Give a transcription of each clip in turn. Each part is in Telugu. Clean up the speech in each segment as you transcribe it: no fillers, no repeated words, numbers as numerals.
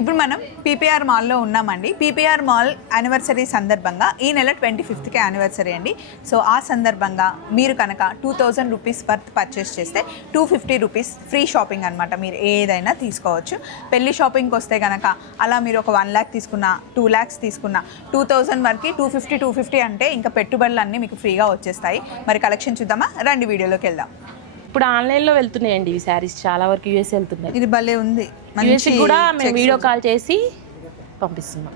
ఇప్పుడు మనం పీపీఆర్ మాల్లో ఉన్నామండి. పీపీఆర్ మాల్ యానివర్సరీ సందర్భంగా ఈ నెల 25కి యానివర్సరీ అండి. సో ఆ సందర్భంగా మీరు కనుక 2000 రూపీస్ వర్త్ పర్చేస్ చేస్తే 250 రూపీస్ ఫ్రీ షాపింగ్ అనమాట. మీరు ఏదైనా తీసుకోవచ్చు. పెళ్లి షాపింగ్కి వస్తే కనుక అలా మీరు ఒక 1 lakh తీసుకున్న, 2 lakhs తీసుకున్న, 2000 వరకు 250 అంటే ఇంకా పెట్టుబడులు అన్నీ మీకు ఫ్రీగా వచ్చేస్తాయి. మరి కలెక్షన్ చూద్దామా? రండి వీడియోలోకి వెళ్దాం. ఇప్పుడు ఆన్లైన్లో వెళ్తున్నాయండి ఈ శారీస్, చాలా వరకు యూఎస్ వెళ్తున్నాయి. ఇది భలే ఉంది. యూఎస్ కూడా మేము వీడియో కాల్ చేసి పంపిస్తున్నాం.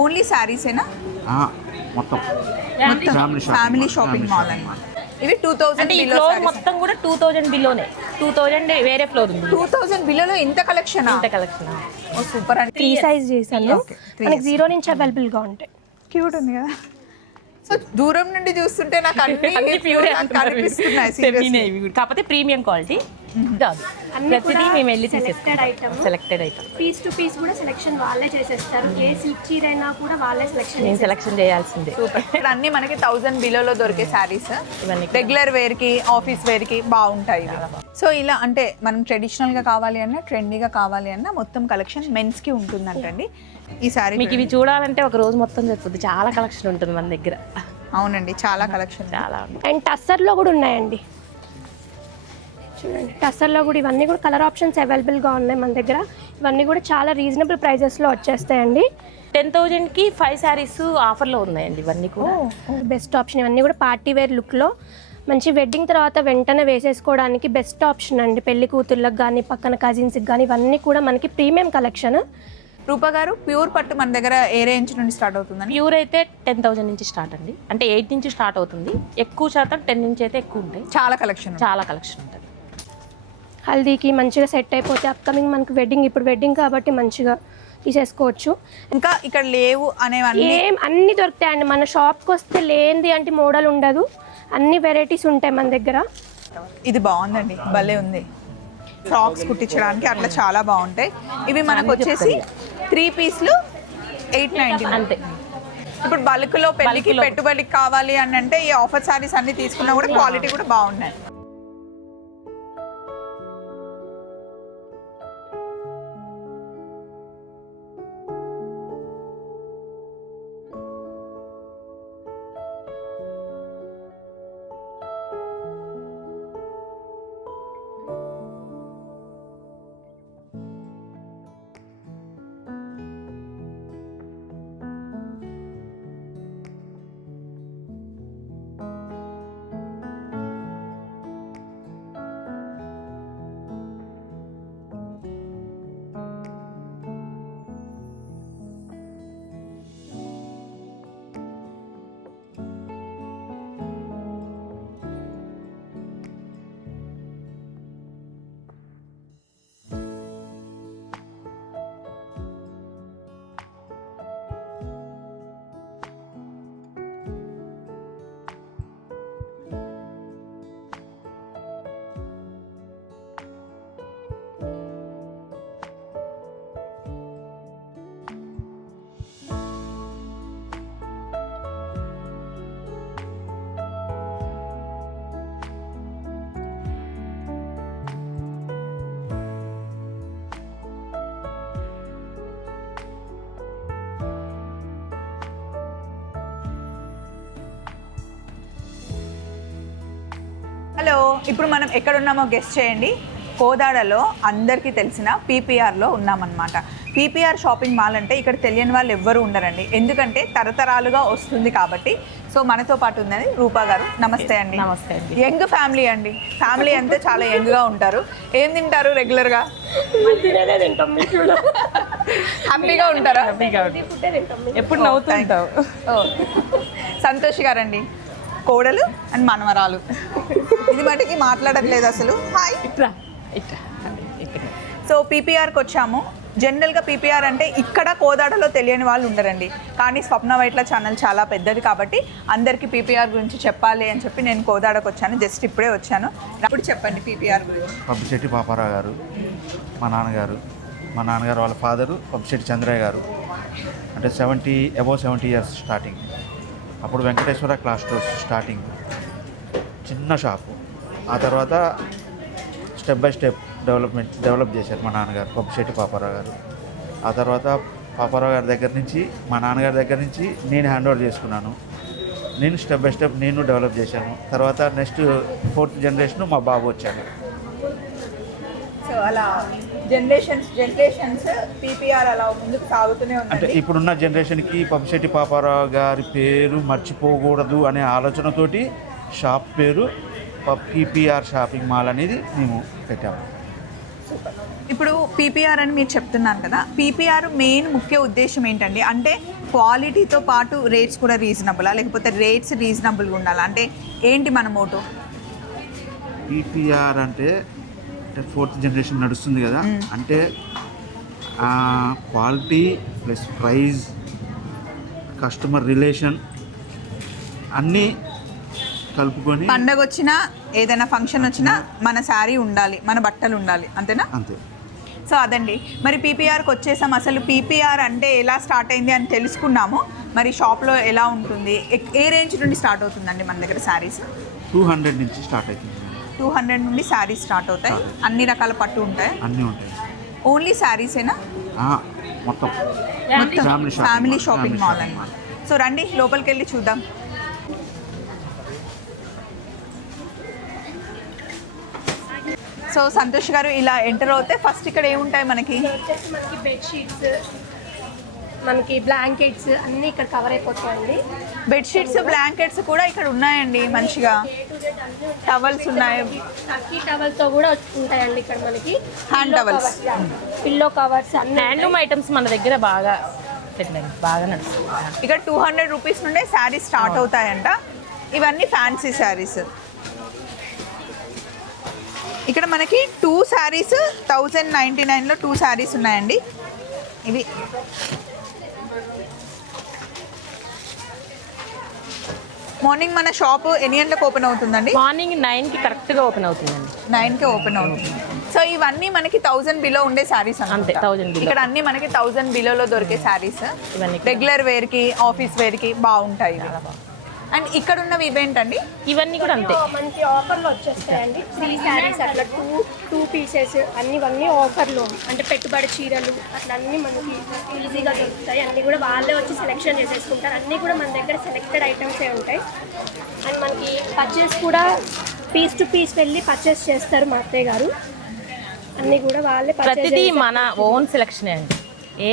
ఓన్లీ శారీసేనా? మొత్తం ఫ్యామిలీ షాపింగ్ మాల్ అన్నమాట. ఇవి 2000 అంటే ఈ ఫ్లోర్ మొత్తం కూడా 2000 బిలోనే. 2000 వేరే ఫ్లోర్ ఉంది. 2000 బిలోలో ఇంత కలెక్షన్. సూపర్ అండి. 3 సైజ్ చేశాను. మనకి 0 నుంచి అవైలబుల్ గా ఉంటాయి. క్యూట్ ఉంది కదా. సో దూరం నుండి చూస్తుంటే నాకు అన్ని ప్యూర్ కనిపిస్తున్నాయి. కాకపోతే ప్రీమియం క్వాలిటీ కాదు. ప్రతిదీ మేము వెళ్ళి selected item. Piece to piece కూడా సెలెక్షన్ వాళ్ళే చేసేస్తారు. ఏ సిల్క్ చీర అయినా కూడా వాళ్ళే సెలెక్షన్ చేయాల్సిందే. ఇక్కడ అన్ని మనకి 1000 బిలోలో దొరికే శారీస్. ఇవన్నీ రెగ్యులర్ వేర్ కి, ఆఫీస్ వేర్ కి బాగుంటాయి. సో ఇలా అంటే మనం ట్రెడిషనల్ గా కావాలి అన్నా, ట్రెండీగా కావాలి అన్నా మొత్తం కలెక్షన్ మెన్స్ కి ఉంటుందంటండి. ఈ సారీ మీకు ఇవి చూడాలంటే ఒక రోజు మొత్తం చెప్పుద్ది. చాలా కలెక్షన్ ఉంటుంది మన దగ్గర. అవునండి, చాలా కలెక్షన్. చాలా. అండ్ టస్సర్లో కూడా ఉన్నాయండి. చూడండి, టస్సర్లో కూడా ఇవన్నీ కూడా కలర్ ఆప్షన్స్ అవైలబుల్గా ఉన్నాయి మన దగ్గర. ఇవన్నీ కూడా చాలా రీజనబుల్ ప్రైజెస్లో వచ్చేస్తాయండి. 10,000కి 5 శారీస్ ఆఫర్లో ఉన్నాయండి. ఇవన్నీ కూడా బెస్ట్ ఆప్షన్. ఇవన్నీ కూడా పార్టీ వేర్ లుక్లో మంచి వెడ్డింగ్ తర్వాత వెంటనే వేసేసుకోవడానికి బెస్ట్ ఆప్షన్ అండి. పెళ్లి కూతుర్లకు కానీ, పక్కన కజిన్స్కి కానీ, ఇవన్నీ కూడా మనకి ప్రీమియం కలెక్షన్. రూపా గారు, ప్యూర్ పట్టు మన దగ్గర ఏ రేంజ్ నుండి స్టార్ట్ అవుతుందండి? ప్యూర్ అయితే 10,000 నుంచి స్టార్ట్ అండి. అంటే 8 నుంచి స్టార్ట్ అవుతుంది. ఎక్కువ శాతం 10 నుంచి అయితే ఎక్కువ ఉంటాయి. చాలా కలెక్షన్ ఉంటుంది. హల్దీకి మంచిగా సెట్ అయిపోతే అప్కమింగ్ మనకి వెడ్డింగ్, ఇప్పుడు వెడ్డింగ్ కాబట్టి మంచిగా తీసేసుకోవచ్చు. ఇంకా ఇక్కడ లేవు అనేవన్నీ అన్నీ దొరుకుతాయండి. మన షాప్కి వస్తే లేనిది అంటే మోడల్ ఉండదు. అన్ని వెరైటీస్ ఉంటాయి మన దగ్గర. ఇది బాగుందండి, భలే ఉంది. ఫ్రాక్స్ కుట్టించడానికి అట్లా చాలా బాగుంటాయి. ఇవి మనకు వచ్చేసి 3 పీస్లు 890 అంతే. ఇప్పుడు బల్క్లో పెళ్లికి పెట్టుబడికి కావాలి అని అంటే ఈ ఆఫర్ సారీస్ అన్ని తీసుకున్నా కూడా క్వాలిటీ కూడా బాగున్నాయి. హలో, ఇప్పుడు మనం ఎక్కడున్నామో గెస్ట్ చేయండి. కోదాడలో అందరికీ తెలిసిన పీపీఆర్లో ఉన్నామన్నమాట. పీపీఆర్ షాపింగ్ మాల్ అంటే ఇక్కడ తెలియని వాళ్ళు ఎవ్వరూ ఉండరండి. ఎందుకంటే తరతరాలుగా వస్తుంది కాబట్టి. సో మనతో పాటు ఉందని రూపా గారు. నమస్తే అండి. నమస్తే అండి. యంగ్ ఫ్యామిలీ అండి. ఫ్యామిలీ అంతా చాలా యంగ్గా ఉంటారు. ఏం తింటారు రెగ్యులర్గా? హ్యాపీగా ఉంటారా? ఎప్పుడు నవ్వుతుంటావు. సంతోష్ గారండి, కోడలు అండ్ మనవరాలు. ఇది మటుకి మాట్లాడట్లేదు అసలు. హాయ్. సో పీపీఆర్కి వచ్చాము. జనరల్గా పీపీఆర్ అంటే ఇక్కడ కోదాడలో తెలియని వాళ్ళు ఉండరండి. కానీ స్వప్న వైట్ల ఛానల్ చాలా పెద్దది కాబట్టి అందరికీ పీపీఆర్ గురించి చెప్పాలి అని చెప్పి నేను కోదాడకు వచ్చాను. జస్ట్ ఇప్పుడే వచ్చాను. అప్పుడు చెప్పండి పీపీఆర్ గురించి. పబ్బిశెట్టి పాపారావు గారు మా నాన్నగారు వాళ్ళ ఫాదరు పబ్బిశెట్టి చంద్రయ్య గారు. అంటే అబౌవ్ 70 years స్టార్టింగ్. అప్పుడు వెంకటేశ్వర క్లాస్ స్టోర్స్ స్టార్టింగ్, చిన్న షాపు. ఆ తర్వాత స్టెప్ బై స్టెప్ డెవలప్ చేశారు మా నాన్నగారు పబ్బిశెట్టి పాపారావు గారు. ఆ తర్వాత పాపారావు గారి దగ్గర నుంచి మా నాన్నగారి దగ్గర నుంచి నేను హ్యాండ్ ఓవర్ చేసుకున్నాను. నేను స్టెప్ బై స్టెప్ నేను డెవలప్ చేశాను. తర్వాత నెక్స్ట్ 4th జనరేషన్ మా బాబు వచ్చాడు. సో అలా జనరేషన్స్ పీపీఆర్ అలా ముందుకు సాగుతూనే అంటే ఉందండి. ఇప్పుడున్న జనరేషన్కి పబ్బిశెట్టి పాపారావు గారి పేరు మర్చిపోకూడదు అనే ఆలోచనతోటి షాప్ పేరు పీపీఆర్ షాపింగ్ మాల్ అనేది మేము పెట్టాము. ఇప్పుడు పీపీఆర్ అని మీరు చెప్తున్నారు కదా, పీపీఆర్ మెయిన్ ముఖ్య ఉద్దేశం ఏంటండి? అంటే క్వాలిటీతో పాటు రేట్స్ కూడా రీజనబులా, లేకపోతే రేట్స్ రీజనబుల్గా ఉండాలా? అంటే ఏంటి మన మోటో? పీపీఆర్ అంటే 4th జనరేషన్ నడుస్తుంది కదా, అంటే quality plus price, customer relation అన్నీ కలుపుకొని పండగ వచ్చినా ఏదైనా ఫంక్షన్ వచ్చినా మన శారీ ఉండాలి, మన బట్టలు ఉండాలి, అంతేనా? అంతే. సో అదండి, మరి పీపీఆర్కి వచ్చేసాం. అసలు పీపీఆర్ అంటే ఎలా స్టార్ట్ అయింది అని తెలుసుకున్నాము. మరి షాప్లో ఎలా ఉంటుంది, ఏ రేంజ్ నుండి స్టార్ట్ అవుతుందండి మన దగ్గర శారీస్? 200 నుంచి స్టార్ట్ అవుతుంది. 200 నుండి శారీస్ స్టార్ట్ అవుతాయి. అన్ని రకాల పట్టు ఉంటాయి. అన్నీ ఉంటాయి. ఓన్లీ శారీసేనా? మొత్తం ఫ్యామిలీ షాపింగ్ మాల్ అన్నమాట. సో రండి లోపలికి వెళ్ళి చూద్దాం. సో సంతోష్ గారు ఇలా ఎంటర్ అవుతే ఫస్ట్ ఇక్కడ ఏముంటాయి మనకి? వచ్చేసి మనకి బెడ్షీట్స్, మనకి బ్లాంకెట్స్ అన్నీ ఇక్కడ కవర్ అయిపోతాయండి. బెడ్షీట్స్, బ్లాంకెట్స్ కూడా ఇక్కడ ఉన్నాయండి. మంచిగా టవల్స్ ఉన్నాయి. టర్కీ టవల్తో కూడా ఉంటాయండి ఇక్కడ మనకి. హ్యాండ్ టవల్స్, పిల్లో కవర్స్ అన్ని హ్యాండ్లూమ్ ఐటమ్స్ మన దగ్గర బాగా నడుస్తుంది. ఇక్కడ 200 రూపీస్ నుండే శారీస్ స్టార్ట్ అవుతాయంట. ఇవన్నీ ఫ్యాన్సీ శారీస్. ఇక్కడ మనకి 2 శారీస్ 1099లో 2 శారీస్ ఉన్నాయండి. ఇవి మార్నింగ్ మన షాప్ ఎన్ని గంటలకు ఓపెన్ అవుతుందండి? మార్నింగ్ 9కి కరెక్ట్గా ఓపెన్ అవుతుందండి. 9కి ఓపెన్ అవుతుంది. సో ఇవన్నీ మనకి 1000 బిలో ఉండే శారీస్ అంతే, 1000 బిలో. ఇక్కడ అన్ని మనకి 1000 బిలోలో దొరికే శారీస్. ఇవన్నీ రెగ్యులర్ వేర్కి, ఆఫీస్ వేర్కి బాగుంటాయి. అండ్ ఇక్కడ ఉన్నవి ఇవేంటండి? ఇవన్నీ కూడా అంతే. మనకి ఆఫర్లో వచ్చేస్తాయండి. 3 శారీస్ అట్లా 2 పీసెస్ అన్నీ ఆఫర్లో. అంటే పెట్టుబడి చీరలు అట్లా అన్నీ మనకి ఈజీగా దొరుకుతాయి. అన్నీ కూడా వాళ్ళే వచ్చి సెలెక్షన్ చేసేసుకుంటారు. అన్నీ కూడా మన దగ్గర సెలెక్టెడ్ ఐటమ్సే ఉంటాయి. అండ్ మనకి పర్చేస్ కూడా పీస్ టు పీస్ వెళ్ళి పర్చేస్ చేస్తారు మా అత్తయ్య గారు. అన్నీ కూడా వాళ్ళే ప్రతిదీ మన ఓన్ సెలెక్షనే అండి.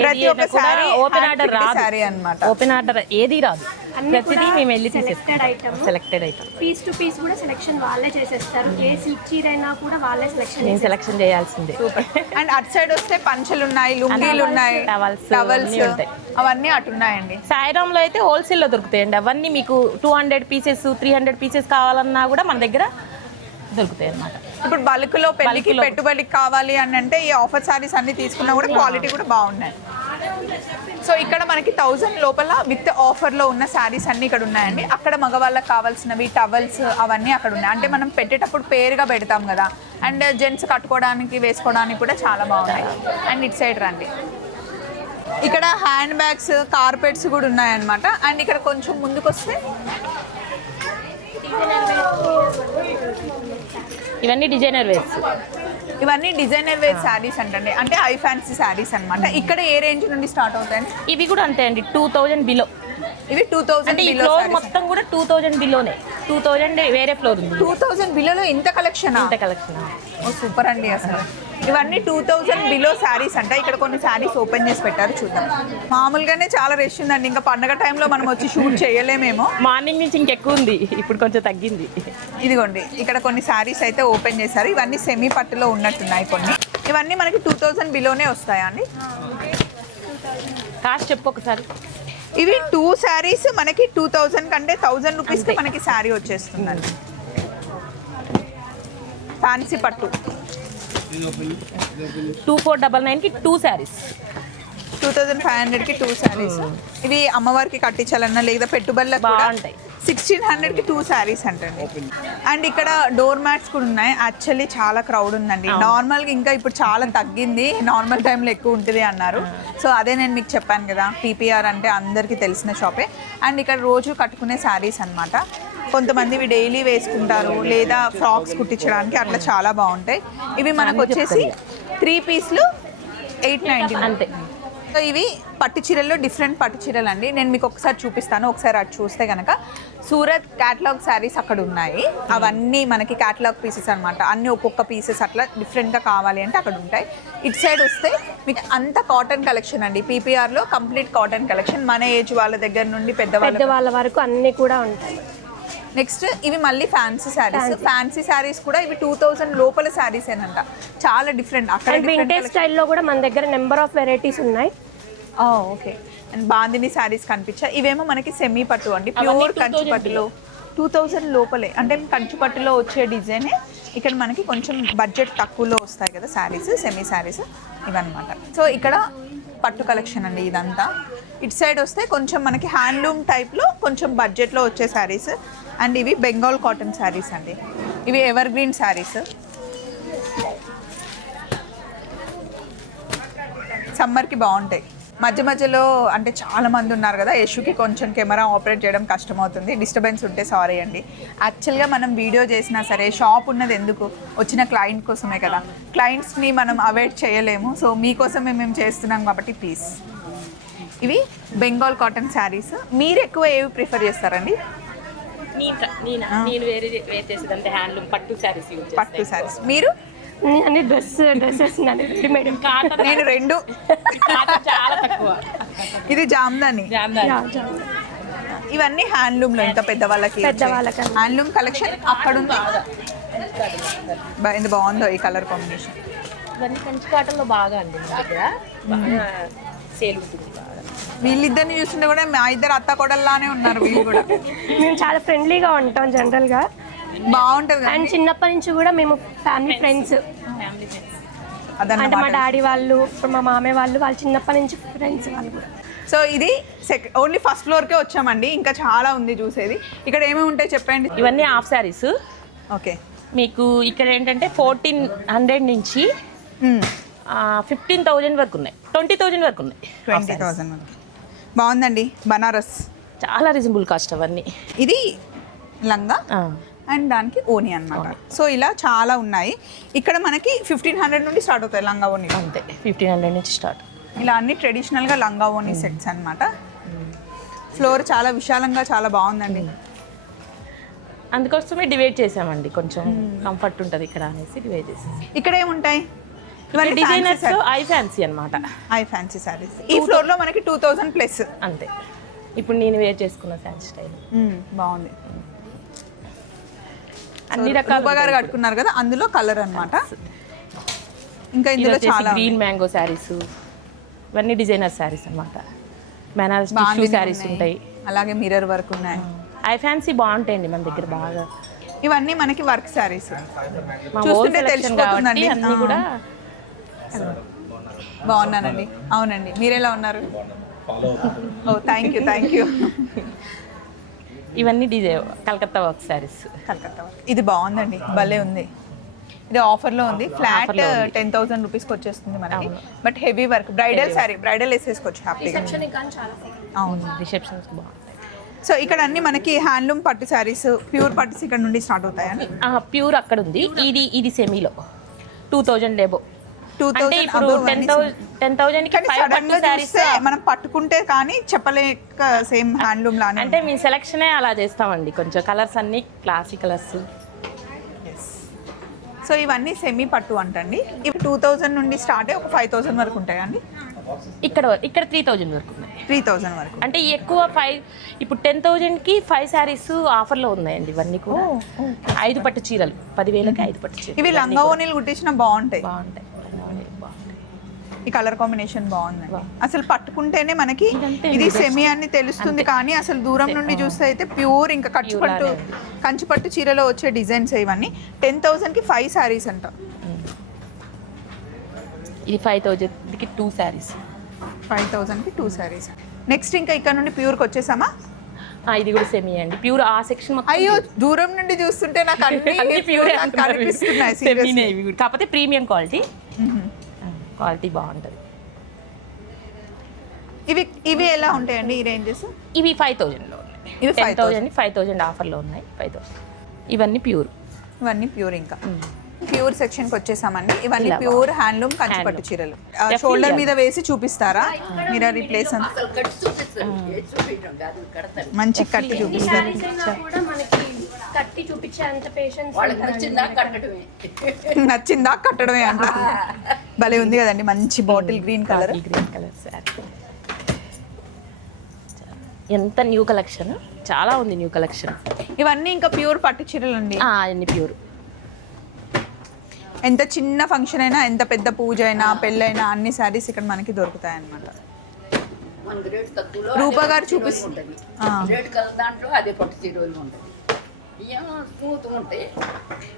ప్రతి ఒక్క శారీ ఓపెన్ ఆర్డర్ రాదు అన్నమాట. ఓపెన్ ఆర్డర్ ఏది రాదు. ప్రతిదీ మేము వెళ్ళి selected item. Selected item piece to piece కూడా సెలెక్షన్ వాళ్ళే చేసేస్తారు. ఏ సిల్క్ చీర అయినా కూడా వాళ్ళే నేను సెలెక్షన్ చేయాల్సిందే. అండ్ అటు సైడ్ వస్తే పంచలు ఉన్నాయి, లుంగీలు ఉన్నాయి, టవల్స్ ఉంటాయి. అవన్నీ అటు ఉన్నాయండి. సాయిరాంలో అయితే హోల్సేల్లో దొరుకుతాయండి. అవన్నీ మీకు 200 పీసెస్ 300 పీసెస్ కావాలన్నా కూడా మన దగ్గర దొరుకుతాయి అన్నమాట. ఇప్పుడు బల్క్లో పెళ్లికి పెట్టుబడికి కావాలి అని అంటే ఈ ఆఫర్ సారీస్ అన్ని తీసుకున్నా కూడా క్వాలిటీ కూడా బాగున్నాయి. సో ఇక్కడ మనకి 1000 లోపల విత్ ఆఫర్లో ఉన్న శారీస్ అన్నీ ఇక్కడ ఉన్నాయండి. అక్కడ మగవాళ్ళకి కావాల్సినవి టవల్స్ అవన్నీ అక్కడ ఉన్నాయి. అంటే మనం పెట్టేటప్పుడు పేరుగా పెడతాం కదా, అండ్ జెంట్స్ కట్టుకోవడానికి వేసుకోవడానికి కూడా చాలా బాగున్నాయి. అండ్ ఇటు సైడ్ రండి, ఇక్కడ హ్యాండ్ బ్యాగ్స్, కార్పెట్స్ కూడా ఉన్నాయన్నమాట. అండ్ ఇక్కడ కొంచెం ముందుకు వస్తే ఇవన్నీ డిజైనర్ వేర్స్. ఇవన్నీ డిజైనర్ వేర్ శారీస్ అంటండి. అంటే హై ఫ్యాన్సీ శారీస్ అన్నమాట. ఇక్కడ ఏ రేంజ్ నుండి స్టార్ట్ అవుతాయండి? ఇవి కూడా అంతే అండి, 2000 బిలో. ఇవి 2000 అంటే ఈ బిలో. ఫ్లోర్ మొత్తం కూడా 2000 బిలోనే. 2000 వేరే ఫ్లోర్ ఉంది. 2000 బిలోలో ఇంత కలెక్షన్? ఇంత కలెక్షన్. ఓ సూపర్ అండి. అసలు ఇవన్నీ 2000 బిలో శారీస్ అంట. ఇక్కడ కొన్ని శారీస్ ఓపెన్ చేసి పెట్టారు, చూద్దాం. మామూలుగానే చాలా రష్ ఉందండి. ఇంకా పండగ టైంలో మనం వచ్చి షూట్ చేయలేమేమో. మార్నింగ్ నుంచి ఇంకెక్కువ ఉంది, ఇప్పుడు కొంచెం తగ్గింది. ఇదిగోండి ఇక్కడ కొన్ని శారీస్ అయితే ఓపెన్ చేశారు. ఇవన్నీ సెమీ పట్టులో ఉన్నట్టున్నాయి కొన్ని. ఇవన్నీ మనకి 2000 బిలోనే వస్తాయా అండి? కాస్ట్ చెప్పు ఒకసారి. ఇవి 2 శారీస్ మనకి 2000 కంటే 1000 రూపీస్కి మనకి శారీ వచ్చేస్తుందండి. ఫ్యాన్సీ పట్టు 2499కి 2 శారీస్. 2500కి 2 శారీస్. ఇవి అమ్మవారికి కట్టించాలన్నా లేదా పెట్టుబడులకు కూడా బాగుంటాయి. 1600కి 2 శారీస్ అంటండి. అండ్ ఇక్కడ డోర్ మ్యాట్స్ కూడా ఉన్నాయి. యాక్చువల్లీ చాలా క్రౌడ్ ఉందండి. నార్మల్గా ఇంకా ఇప్పుడు చాలా తగ్గింది, నార్మల్ టైంలో ఎక్కువ ఉంటుంది అన్నారు. సో అదే నేను మీకు చెప్పాను కదా, పీపీఆర్ అంటే అందరికీ తెలిసిన షాపే. అండ్ ఇక్కడ రోజు కట్టుకునే శారీస్ అన్నమాట. కొంతమంది ఇవి డైలీ వేసుకుంటారు, లేదా ఫ్రాక్స్ కుట్టించడానికి అట్లా చాలా బాగుంటాయి. ఇవి మనకు వచ్చేసి 3 పీస్లు 899 అంతే. సో ఇవి పట్టు చీరల్లో డిఫరెంట్ పట్టు చీరలు అండి. నేను మీకు ఒకసారి చూపిస్తాను, ఒకసారి అటు చూస్తే కనుక సూరత్ క్యాటలాగ్ శారీస్ అక్కడ ఉన్నాయి. అవన్నీ మనకి క్యాటలాగ్ పీసెస్ అనమాట. అన్నీ ఒక్కొక్క పీసెస్ అట్లా డిఫరెంట్గా కావాలి అంటే అక్కడ ఉంటాయి. ఇటు సైడ్ వస్తే మీకు అంత కాటన్ కలెక్షన్ అండి. పీపీఆర్లో కంప్లీట్ కాటన్ కలెక్షన్. మన ఏజ్ వాళ్ళ దగ్గర నుండి పెద్దవాళ్ళ వరకు అన్నీ కూడా ఉంటాయి. నెక్స్ట్ ఇవి మళ్ళీ ఫ్యాన్సీ శారీస్. ఫ్యాన్సీ శారీస్ కూడా ఇవి 2000 లోపల శారీస్ ఏనంట. చాలా డిఫరెంట్. అక్కడ వింటేజ్ స్టైల్లో కూడా మన దగ్గర నెంబర్ ఆఫ్ వెరైటీస్ ఉన్నాయి. ఓకే. అండ్ బాందిని శారీస్ కనిపించాయి. ఇవేమో మనకి సెమీ పట్టు అండి, ప్యూర్ కంచి పట్టులో 2000 లోపలే. అంటే కంచి పట్టులో వచ్చే డిజైనే ఇక్కడ మనకి కొంచెం బడ్జెట్ తక్కువలో వస్తాయి కదా శారీస్, సెమీ శారీస్ ఇవన్నమాట. సో ఇక్కడ పట్టు కలెక్షన్ అండి ఇదంతా. ఇటు సైడ్ వస్తే కొంచెం మనకి హ్యాండ్లూమ్ టైప్లో కొంచెం బడ్జెట్లో వచ్చే శారీస్. అండ్ ఇవి బెంగాల్ కాటన్ శారీస్ అండి. ఇవి ఎవర్ గ్రీన్ శారీస్. సమ్మర్కి బాగుంటాయి. మధ్య మధ్యలో అంటే చాలా మంది ఉన్నారు కదా, యశుకి కొంచెం కెమెరా ఆపరేట్ చేయడం కష్టమవుతుంది. డిస్టర్బెన్స్ ఉంటే సారీ అండి. యాక్చువల్గా మనం వీడియో చేసినా సరే షాప్ ఉన్నది ఎందుకు, వచ్చిన క్లయింట్ కోసమే కదా. క్లయింట్స్ని మనం అవాయిడ్ చేయలేము. సో మీకోసమే మేము చేస్తున్నాం కాబట్టి ప్లీజ్. ఇవి బెంగాల్ కాటన్ శారీస్. మీరు ఎక్కువ ఏవి ప్రిఫర్ చేస్తారండి? నేను వేరే చేసేదంటే హ్యాండ్లూమ్ పట్టు శారీస్. పట్టు శారీస్. మీరు? అన్ని డ్రెస్సెస్ రెడీమేడ్. నేను రెండు. చాలా తక్కువ. ఇది జామ్దాని. ఇవన్నీ హ్యాండ్లూమ్లో ఇంకా పెద్దవాళ్ళకి హ్యాండ్లూమ్ కలెక్షన్ అక్కడ ఉంది. ఇది బాగుందో ఈ కలర్ కాంబినేషన్. ఇవన్నీ కంచి కాటన్లో బాగా అండి మన దగ్గర బాగా సేల్ ఉంటుంది. వీళ్ళిద్దరిని చూస్తుంటే కూడా మా ఇద్దరు అత్త కొడల్లానే ఉన్నారు. వీళ్ళు కూడా మేము చాలా ఫ్రెండ్లీగా ఉంటాం జనరల్గా. బాగుంటుంది. అండ్ చిన్నప్పటి నుంచి కూడా మేము ఫ్యామిలీ ఫ్రెండ్స్. అంటే మా డాడీ వాళ్ళు, ఇప్పుడు మా మామయ్య వాళ్ళు చిన్నప్పటి నుంచి ఫ్రెండ్స్ వాళ్ళు కూడా. సో ఇది ఓన్లీ ఫస్ట్ ఫ్లోర్కే వచ్చామండి. ఇంకా చాలా ఉంది చూసేది. ఇక్కడ ఏమేమి ఉంటాయి చెప్పండి. ఇవన్నీ హాఫ్ శారీస్. ఓకే. మీకు ఇక్కడ ఏంటంటే 1400 నుంచి 15,000 వరకు ఉన్నాయి, 20,000 వరకు ఉన్నాయి. 20,000 వరకు. బాగుందండి. బనారస్ చాలా రీజనబుల్ కాస్ట్ అవన్నీ. ఇది లంగా అండ్ దానికి ఓని అన్నమాట. సో ఇలా చాలా ఉన్నాయి. ఇక్కడ మనకి 1500 నుండి స్టార్ట్ అవుతాయి లంగా ఓని. అంతే 1500 నుంచి స్టార్ట్. ఇలా అన్ని ట్రెడిషనల్గా లంగా ఓని సెట్స్ అన్నమాట. ఫ్లోర్ చాలా విశాలంగా చాలా బాగుందండి. అందుకోసమే డివైడ్ చేసామండి, కొంచెం కంఫర్ట్ ఉంటుంది ఇక్కడ అనేసి డివైడ్ చేసేసి. ఇక్కడ ఏముంటాయి? డిజైనర్స్ ఐ ఫ్యాన్సీ అనమాట. I fancy saris. ఈ ఫ్లోర్లో మనకి 2000 ప్లస్. అంతే. ఇప్పుడు నేను వేర్ చేసుకున్న శారీ స్టైల్ బాగుంది. అన్ని రకాల గారు కట్టుకున్నారు కదా, అందులో కలర్ అన్నమాట. ఇంకా ఇందులో చాలా గ్రీన్ మ్యాంగో శారీస్, ఇవన్నీ డిజైనర్ శారీస్ అన్నమాట. బనారస్ టిష్యూ శారీస్ ఉంటాయి. అలాగే మిర్రర్ వర్క్ ఉన్నాయి. ఐ ఫ్యాన్సీ బాగుంటాయండి మన దగ్గర బాగా. ఇవన్నీ మనకి వర్క్ శారీస్. మా చూస్తుంటే తెలిసిపోతుందండి. అన్నీ కూడా బాగున్నానండి. అవునండి. మీరెలా ఉన్నారు? ఓ థ్యాంక్ యూ. ఇవన్నీ కలకత్తా వర్క్ శారీస్. కలకత్తా వర్క్. ఇది బాగుందండి, భలే ఉంది. ఇది ఆఫర్లో ఉంది. ఫ్లాట్ 10,000 రూపీస్కి వచ్చేస్తుంది మనకి. But heavy work. Bridal sari, bridal వేసేసుకోవచ్చు హ్యాపీగా. అవును, రిసెప్షన్స్ బాగుంటాయి. సో ఇక్కడ అన్ని మనకి హ్యాండ్లూమ్ పట్టు శారీస్, ప్యూర్ పట్టు ఇక్కడ నుండి స్టార్ట్ అవుతాయండి. ప్యూర్ అక్కడ ఉంది. ఇది సెమీలో 2000 ఎబో. అంటే ఇప్పుడు 10,000 కి 5 పట్టు శారీస్ మనం పట్టుకుంటే కానీ చెప్పలేక సేమ్ హ్యాండ్లూమ్ లానే. అంటే మీ సెలక్షనే అలా చేస్తామండి. కొంచెం కలర్స్ అన్ని క్లాసిక్ కలర్స్. సో ఇవన్నీ సెమీ పట్టు అంటండి. ఇప్పుడు 2000 నుండి స్టార్ట్ అయ్యి ఒక 5,000 వరకు ఉంటాయండి. ఇక్కడ 3,000 వరకు ఉన్నాయి. 3,000 వరకు. అంటే ఎక్కువ 5. ఇప్పుడు 10,000కి 5 శారీస్ ఆఫర్లో ఉన్నాయండి. ఇవన్నీ కూడా 5 పట్టు చీరలు 10,000కి 5 పట్టు చీరలు. ఇవి లంగా ఓనీలు కుట్టించిన బాగుంటాయి. ఈ కలర్ కాంబినేషన్ బాగుంది. అసలు పట్టుకుంటేనే మనకి ఇది సెమీ అని తెలుస్తుంది, కానీ అసలు దూరం నుండి చూస్తే అయితే ప్యూర్ ఇంకా కంచిపట్టు చీరలో వచ్చే డిజైన్స్ ఇవన్నీ. 10,000కి 5 శారీస్ అంట. ఇది 5,000కి 2 శారీస్. 5,000కి 2 శారీస్. నెక్స్ట్ ఇంకా ఇక్కడ నుండి ప్యూర్కి వచ్చేసామా? ఇది కూడా సెమీ అండి. ప్యూర్ ఆ సెక్షన్ మొత్తం. అయ్యో, దూరం నుండి చూస్తుంటే నాకు అన్ని ప్యూర్ కనిపిస్తున్నాయి. కాకపోతే ప్రీమియం క్వాలిటీ బాగుంటుంది. ఇవి ఎలా ఉంటాయండి ఈ రేంజెస్? ఇవి 5,000లో ఉన్నాయి. ఇవి 5,000 ఆఫర్లో ఉన్నాయి. 5,000. ఇవన్నీ ప్యూర్. ఇవన్నీ ప్యూర్. ఇంకా ప్యూర్ సెక్షన్కి వచ్చేసామండి. ఇవన్నీ ఇలా ప్యూర్ హ్యాండ్లూమ్ కంచిపట్టు చీరలు. షోల్డర్ మీద వేసి చూపిస్తారా మీరు రీప్లేస్ మంచి కట్టి చూపిస్తారు. శారీస్ అయినా కూడా మనకి కట్టి చూపించే అంత పేషెన్స్ నచ్చిందా కట్టడమే అంట. భలే ఉంది కదండి, మంచి bottle green colour. Green colour sari. ఎంత న్యూ కలెక్షన్, చాలా ఉంది న్యూ కలెక్షన్. ఇవన్నీ ఇంకా ప్యూర్ పట్టు చీరలు అండి. అన్ని ప్యూర్. ఎంత చిన్న ఫంక్షన్ అయినా, ఎంత పెద్ద పూజ అయినా, పెళ్ళైనా అన్ని శారీస్ ఇక్కడ మనకి దొరుకుతాయి అన్నమాట. రూపా గారు చూపిస్తుంది.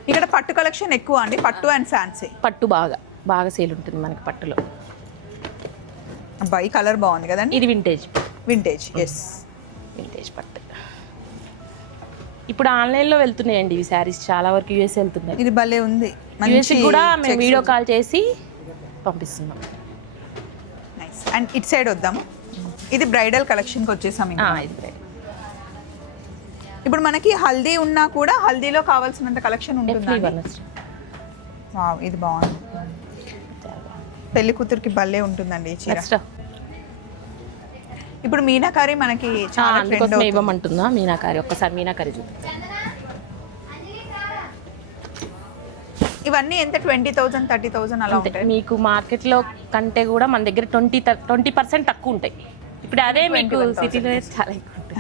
ఇక్కడ పట్టు కలెక్షన్ ఎక్కువ అండి, పట్టు అండ్ ఫ్యాన్సీ. పట్టు బాగా సేల్ ఉంటుంది మనకి పట్టులో. అబ్బాయి కలర్ బాగుంది కదండి. ఇది వింటేజ్. వింటేజ్, ఎస్, వింటేజ్ పట్టు. ఇప్పుడు ఆన్లైన్లో వెళ్తున్నాయండి ఇవి శారీస్, చాలా వరకు యూఎస్ వెళ్తున్నాయి. ఇది భలే ఉంది. యూఎస్కి కూడా మేము వీడియో కాల్ చేసి పంపిస్తున్నాం. నైస్. అండ్ ఇట్ సైడ్ వద్దాము. ఇది బ్రైడల్ కలెక్షన్కి వచ్చేసాం ఇంకా. ఇది right. ఇప్పుడు మనకి హల్దీ ఉన్నా కూడా హల్దీలో కావాల్సినంత కలెక్షన్ ఉంటుంది. వావ్, ఇది బాగుంది. పెళ్లి కూతురికి భలే ఉంటుందండి ఈ చీర. Next. ఇప్పుడు మీనాకారి మనకి చాలా ట్రెండ్ అందుకోసం అవుతుంది. ఇవ్వమంటుందా మీనాకారి? ఒక్కసారి మీనాకారి చూద్దాం. ఇవన్నీ ఎంత 20,000 30,000 అలా అంటే ఉంటాయి. మీకు మార్కెట్లో కంటే కూడా మన దగ్గర 20% తక్కువ ఉంటాయి. ఇప్పుడు అదే మీకు 21,000 సిటీలో చాలా ఎక్కువ ఉంటాయి.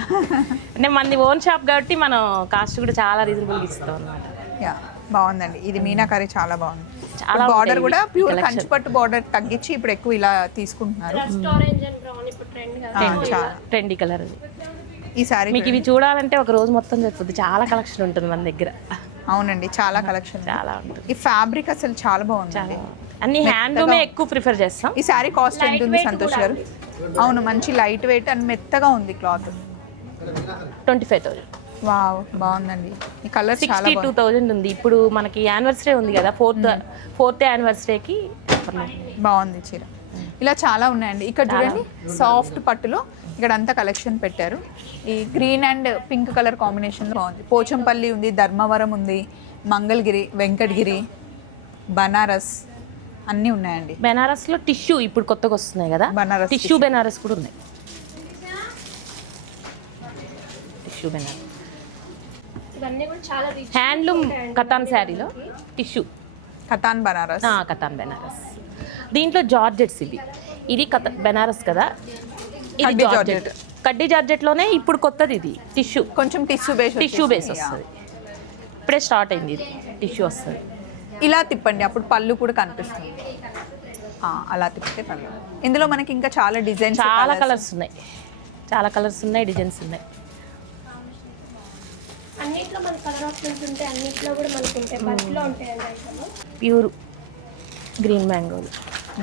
అంటే మనది ఓన్ షాప్ కాబట్టి మనం కాస్ట్ కూడా చాలా రీజనబుల్గా ఇస్తాం అన్నమాట. యా, బాగుందండి. ఇది మీనాకారి చాలా బాగుంది. చాలా బార్డర్ ఉంటాయి కూడా ఇవి ప్యూర్ collection. కంచిపట్టు బార్డర్ తగ్గించి ఇప్పుడు ఎక్కువ ఇలా తీసుకుంటున్నారు. రస్ట్ ఆరెంజ్ అండ్ బ్రౌన్ ఇప్పుడు ట్రెండ్ కదా. చాలా ట్రెండీ కలర్ అది. ఈ సారీ మీకు ఇవి చూడాలంటే ఒక రోజు మొత్తం చెప్తుంది. చాలా కలెక్షన్ ఉంటుంది మన దగ్గర. అవునండి, చాలా కలెక్షన్. చాలా ఉంటుంది. ఈ ఫ్యాబ్రిక్ అసలు చాలా బాగుందండి. అన్ని హ్యాండ్లూమే ఎక్కువ ప్రిఫర్ చేస్తాం. ఈ సారీ కాస్ట్ ఎంత ఉంది సంతోష్ గారు? అవును, మంచి లైట్ వెయిట్ అండ్ మెత్తగా ఉంది క్లాత్. 25,000. వావ్, బాగుందండి. ఈ కలర్ చాలా బాగుంది. 62,000 ఉంది. ఇప్పుడు మనకి యానివర్సరీ ఉంది కదా, ఫోర్త్ యానివర్సరీకి బాగుంది చీర. ఇలా చాలా ఉన్నాయండి. ఇక్కడ చూడండి, సాఫ్ట్ పట్టులో ఇక్కడ అంతా కలెక్షన్ పెట్టారు. ఈ గ్రీన్ అండ్ పింక్ కలర్ కాంబినేషన్లో బాగుంది. పోచంపల్లి ఉంది, ధర్మవరం ఉంది, మంగళగిరి, వెంకటగిరి, బనారస్ అన్నీ ఉన్నాయండి. బెనారస్లో టిష్యూ ఇప్పుడు కొత్తగా వస్తున్నాయి కదా, బనారస్ టిష్యూ బెనారస్ కూడా ఉన్నాయి. టిష్యూ బెనారస్ ఇవన్నీ కూడా చాలా రిచ్ హ్యాండ్లూమ్ కతాన్ శారీలో టిష్యూ కతాన్ బనారస్. కతాన్ బెనారస్. దీంట్లో జార్జెట్స్ ఇవి. ఇది బెనారస్ కదా, ఇది కడ్డీ జార్జెట్. కడ్డీ జార్జెట్లోనే ఇప్పుడు కొత్తది ఇది టిష్యూ. కొంచెం టిష్యూ బేస్ వస్తుంది. ఇప్పుడే స్టార్ట్ అయింది ఇది, టిష్యూ వస్తుంది. ఇలా తిప్పండి, అప్పుడు పళ్ళు కూడా కనిపిస్తుంది. అలా తిప్పితే పళ్ళు. ఇందులో మనకి ఇంకా చాలా డిజైన్స్, చాలా కలర్స్ ఉన్నాయి. చాలా కలర్స్ ఉన్నాయి, డిజైన్స్ ఉన్నాయి. అన్నిట్లో మన కలర్ ఆప్షన్స్ ఉంటాయి, అన్నిట్లో కూడా మనకు ఉంటాయి. బల్క్లో ఉంటాయండి అసలు. ప్యూర్ గ్రీన్ మ్యాంగోలు,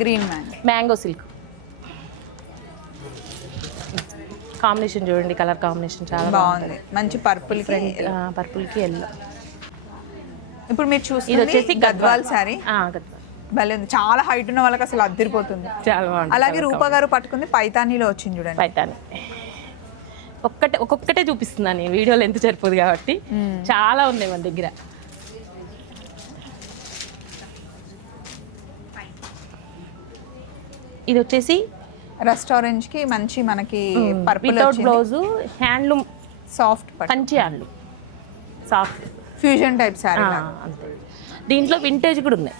గ్రీన్ మ్యాంగో సిల్క్ కాంబినేషన్ చూడండి. కలర్ కాంబినేషన్ చాలా బాగుంది. మంచి పర్పుల్ పర్పుల్కి ఎల్లో. ఇప్పుడు మీరు ఇది చూస్తుంది వచ్చేసి గద్వాల్ శారీ. గద్వాల్. భలే ఉంది. చాలా హైట్ ఉన్న వాళ్ళకి అసలు అద్దరిపోతుంది. చాలా బాగుంది. అలాగే రూపా గారు పట్టుకుంది పైతానీలో వచ్చింది చూడండి. పైతాని ఒక్కొక్కటే చూపిస్తున్నాను నేను, వీడియోలో ఎంత సరిపోదు కాబట్టి. చాలా ఉన్నాయి మన దగ్గర. ఇది వచ్చేసి రస్ట్ ఆరెంజ్ కి మంచి మనకి purple without blouse, handloom, soft Kanchi handloom, soft fusion type sari. అంతే. దీంట్లో వింటేజ్ కూడా ఉన్నాయి.